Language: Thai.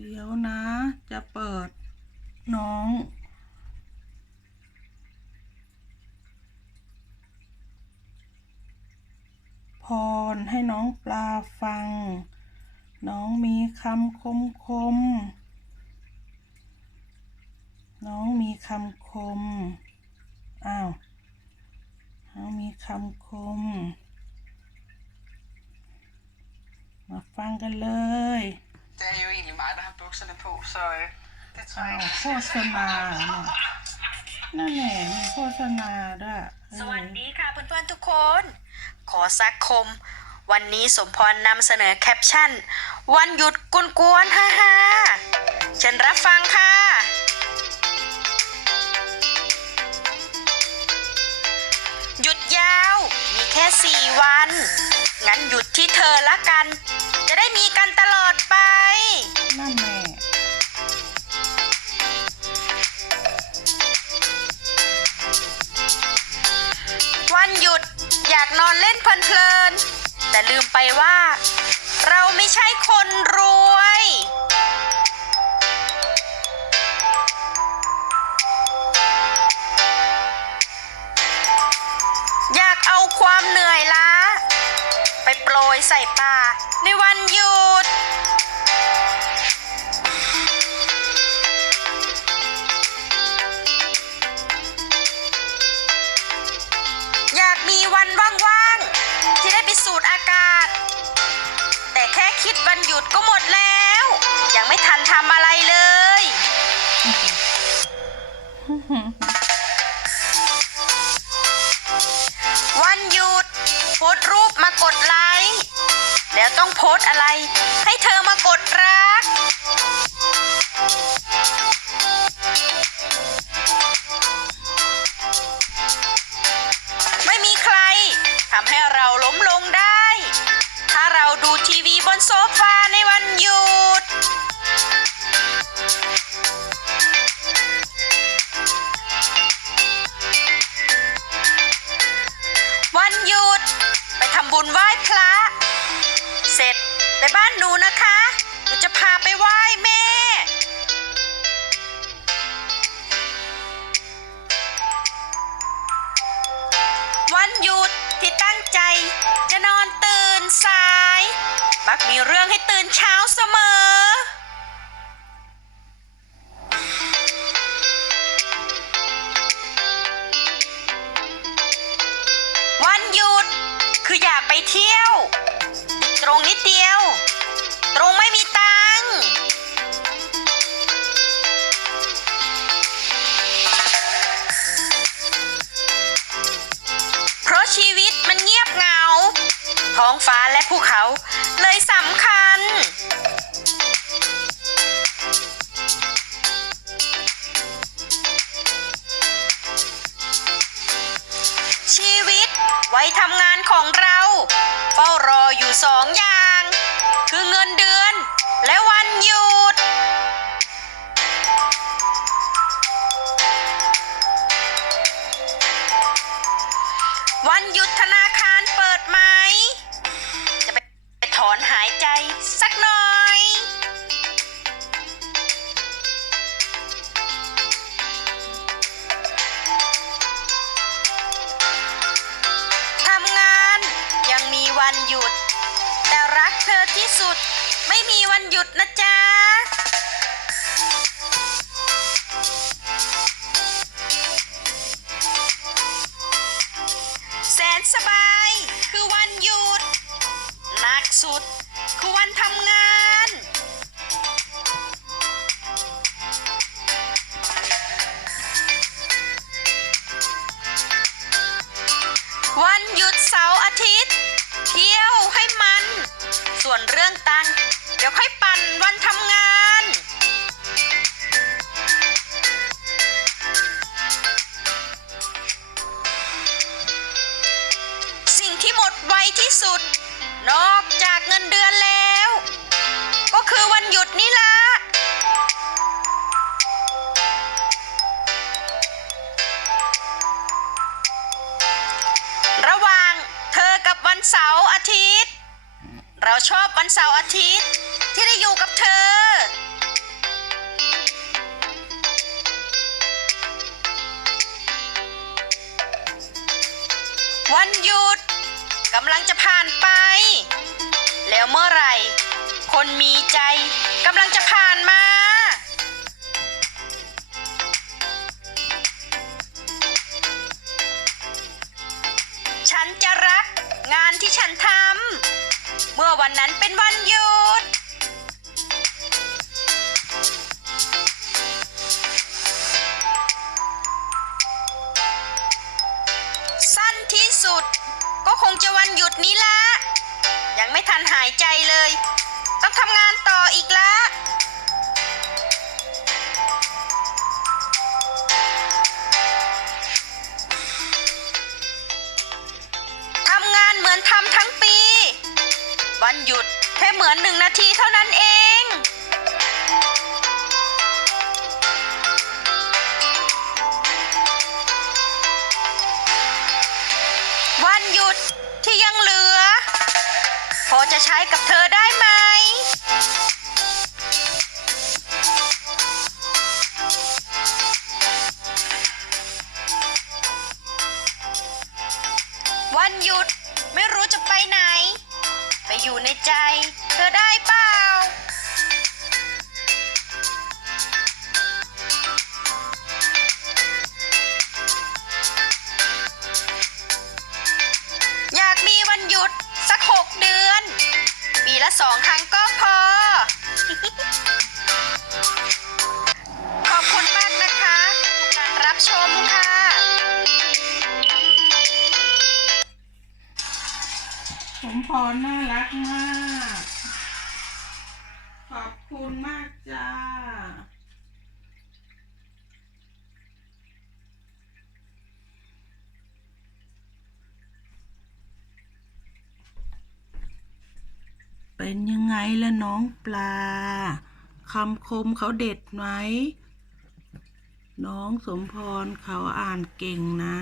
เดี๋ยวนะ จะเปิดน้อง พรให้น้องปลาฟัง น้องมีคำคมคม น้องมีคำคม อ้าว น้องมีคำคม มาฟังกันเลย Det er jo egentlig mig, der har bukserne på, så øh, det tror อ้า jeg ว ikke. โฆษณาเนี่ยนั่นแหละมีโฆษณาด้วยเออสวัสดีค่ะเพื่อนๆทุกคน ขอสักคม วันนี้สมพรนำเสนอแคปชั่น วันหยุดกวนๆฮ่าฮ่าๆเชิญรับฟังค่ะ หยุดยาว มีแค่สี่วัน งั้นหยุดที่เธอละกัน จะได้มีกันตลอดไป นั่นแหละวันหยุดอยากนอนเล่นเพลินๆแต่ลืมไปว่า เราไม่ใช่คนรวย อยากเอาความเหนื่อยล้า ไปโปรยใส่ป่าในวันหยุด หยุดก็หมดแล้ว ยังไม่ทันทำอะไรเลย มักมีเไว้ทำงานของเรา เฝ้ารออยู่สองอย่าง คือเงินเดือน ไม่มีวันหยุดนะจ๊ะ แสนสบาย คือวันหยุด หนักสุด คือวันทำงาน วันหยุดเสาร์อาทิตย์ เที่ยวให้มัน ส่วนเรื่อง เราชอบวันเสาร์อาทิตย์ ที่ได้อยู่กับเธอ วันหยุดกำลังจะผ่านไป แล้วเมื่อไรคนมีใจกำลังจะผ่าน เมื่อวันนั้นเป็นวันหยุด สั้นที่สุด ก็คงจะวันหยุดนี้ละ ยังไม่ทันหายใจเลย ต้องทำงานต่ออีกละทำงานเหมือนทำทั้งปี วันหยุดแค่เหมือนหนึ่งนาทีเท่านั้นเอง วันหยุดที่ยังเหลือ พอจะใช้กับเธอได้ไหม วันหยุดไม่รู้จะไปไหน ไปอยู่ในใจ เธอได้เปล่า อยากมีวันหยุดสักหกเดือน ปีละสองครั้งก็พอ มพรน่ารักมาก ขอบคุณมากจ้า เป็นยังไงล่ะน้องปลาคำคมเขาเด็ดไหม น้องสมพรเขาอ่านเก่งนะ